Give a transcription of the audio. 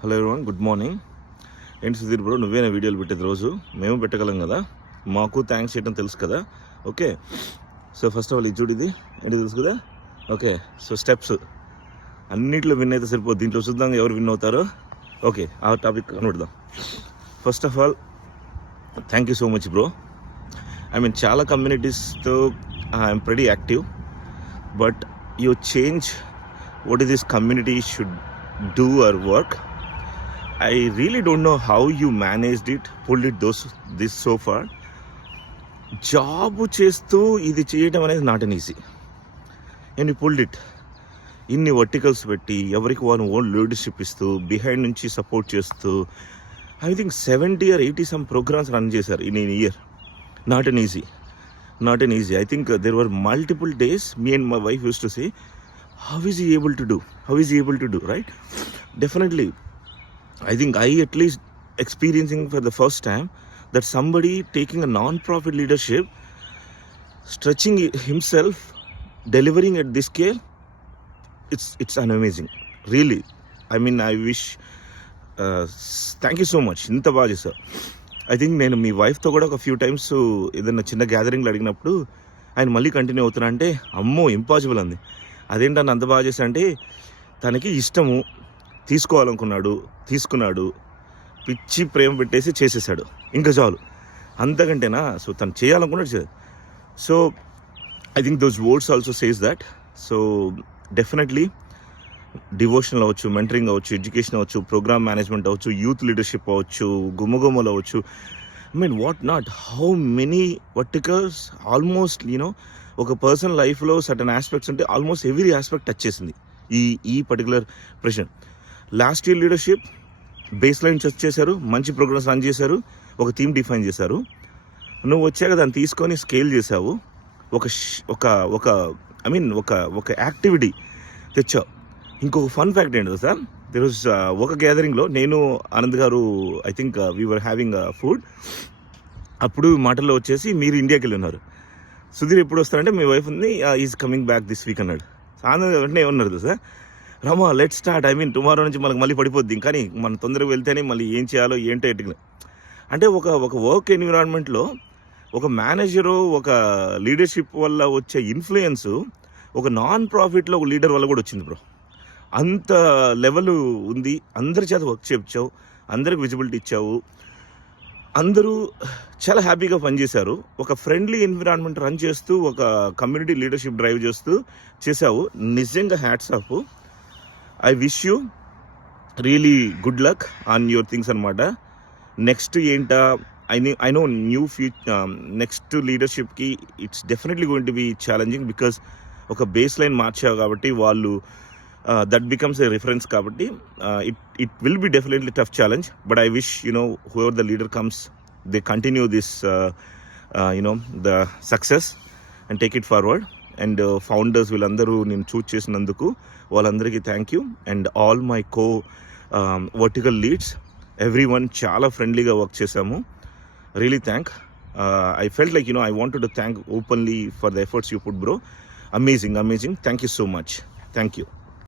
Hello everyone, good morning. ఏంటి Sudheer bro, నువ్వేనా వీడియోలు పెట్టేది? రోజు మేము పెట్టగలం కదా, మాకు థ్యాంక్స్ చేయడం తెలుసు కదా. Okay, so first of all ఇది చూడు, ఇది ఏంటి తెలుసు కదా. ఓకే, సో స్టెప్స్ అన్నింటిలో విన్ అయితే సరిపోదు, దీంట్లో చూద్దాం ఎవరు విన్ అవుతారో. ఓకే, ఆ టాపిక్ కనుడదాం. First of all thank you so much bro. I mean చాలా కమ్యూనిటీస్తో I'm pretty active, but you change what is this community should do or work. I really don't know how you managed it, pulled it this so far. Job చేస్తూ ఇది చేయడం అనేది not an easy, and you pulled it. ఇన్ని verticals పెట్టి ఎవరికి వాళ్ళు own leadership ఇస్తూ behind నుంచి సపోర్ట్ చేస్తూ I think 70 or 80 some programs run చేశారు in year. Not an easy. I think there were multiple days me and my wife used to say, how is he able to do, right? Definitely, I think I at least experiencing for the first time that somebody taking a non-profit leadership, stretching himself, delivering at this scale, it's an amazing, really. I mean, I wish thank you so much. ఇంత బాగా చేశారు. I think నేను మీ వైఫ్తో కూడా ఒక few times ఏదైనా చిన్న గ్యాదరింగ్లో అడిగినప్పుడు ఆయన మళ్ళీ కంటిన్యూ అవుతున్నా అంటే అమ్మో ఇంపాసిబుల్ అంది. అదేంటని అంత బాగా చేశా అంటే తనకి ఇష్టము, తీసుకున్నాడు, పిచ్చి ప్రేమ పెట్టేసి చేసేసాడు, ఇంకా చాలు, అంతకంటేనా. సో తను చేయాలనుకున్నాడు. So I think those words also says that. So definitely devotional అవ్వచ్చు, మెంటరింగ్ అవ్వచ్చు, ఎడ్యుకేషన్ అవ్వచ్చు, ప్రోగ్రామ్ మేనేజ్మెంట్ అవ్వచ్చు, యూత్ లీడర్షిప్ అవ్వచ్చు, గుమ్మగుమ్మలు అవ్వచ్చు, I mean what not, how many verticals, almost ఒక పర్సన్ లైఫ్లో సర్టన్ ఆస్పెక్ట్స్ ఉంటే ఆల్మోస్ట్ ఎవ్రీ ఆస్పెక్ట్ టచ్ చేసింది ఈ పర్టికులర్ ప్రెషన్. Last year leadership base line set చేశారు, మంచి ప్రోగ్రామ్స్ రన్ చేశారు, ఒక థీమ్ డిఫైన్ చేశారు. నువ్వు వచ్చాక దాన్ని తీసుకొని స్కేల్ చేసావు, ఒక ఐ మీన్ ఒక యాక్టివిటీ తెచ్చావు. ఇంకొక ఫన్ ఫ్యాక్ట్ ఏంటో సార్, దెర్ వాజ్ ఒక గ్యాదరింగ్లో నేను ఆనంద్ గారు, I think we were having food. అప్పుడు మాటల్లో వచ్చేసి మీరు ఇండియాకి వెళ్ళి ఉన్నారు, సుధీర్ ఎప్పుడు వస్తారంటే మీ వైఫ్ ఉంది, is coming back this week అన్నాడు. ఆనంద్ వెంటనే ఏమన్నారు sir, Rama let start, I mean tomorrow నుంచి మళ్ళీ పడిపోద్ది, కానీ మనం తొందరగా వెళ్తేనే మళ్ళీ ఏం చేయాలో ఏంటో ఎట్టుకుని. అంటే ఒక వర్క్ ఎన్విరాన్మెంట్లో ఒక మేనేజరు, ఒక లీడర్షిప్ వల్ల వచ్చే ఇన్ఫ్లుయెన్స్ ఒక నాన్ ప్రాఫిట్లో ఒక లీడర్ వల్ల కూడా వచ్చింది బ్రో. అంత లెవెల్ ఉంది. అందరి చేత వర్క్ చేయించావు, అందరికి విజిబిలిటీ ఇచ్చావు, అందరూ చాలా హ్యాపీగా పనిచేశారు. ఒక ఫ్రెండ్లీ ఎన్విరాన్మెంట్ రన్ చేస్తూ, ఒక కమ్యూనిటీ లీడర్షిప్ డ్రైవ్ చేసావు. నిజంగా hats off. I wish you really good luck on your things అనమాట. నెక్స్ట్ ఏంటా, ఐ నో నెక్స్ట్ లీడర్షిప్కి it's definitely going to be challenging, because ఒక బేస్ లైన్ మార్చావు కాబట్టి వాళ్ళు that becomes a reference kabatti it will be definitely tough challenge, but I wish whoever the leader comes, they continue this the success and take it forward. And founders villandaru nenu choose chesinanduku vallandariki thank you, and all my vertical leads, everyone chaala friendly ga work chesamu. Really I felt like I wanted to thank openly for the efforts you put bro. Amazing. Thank you so much. Thank you.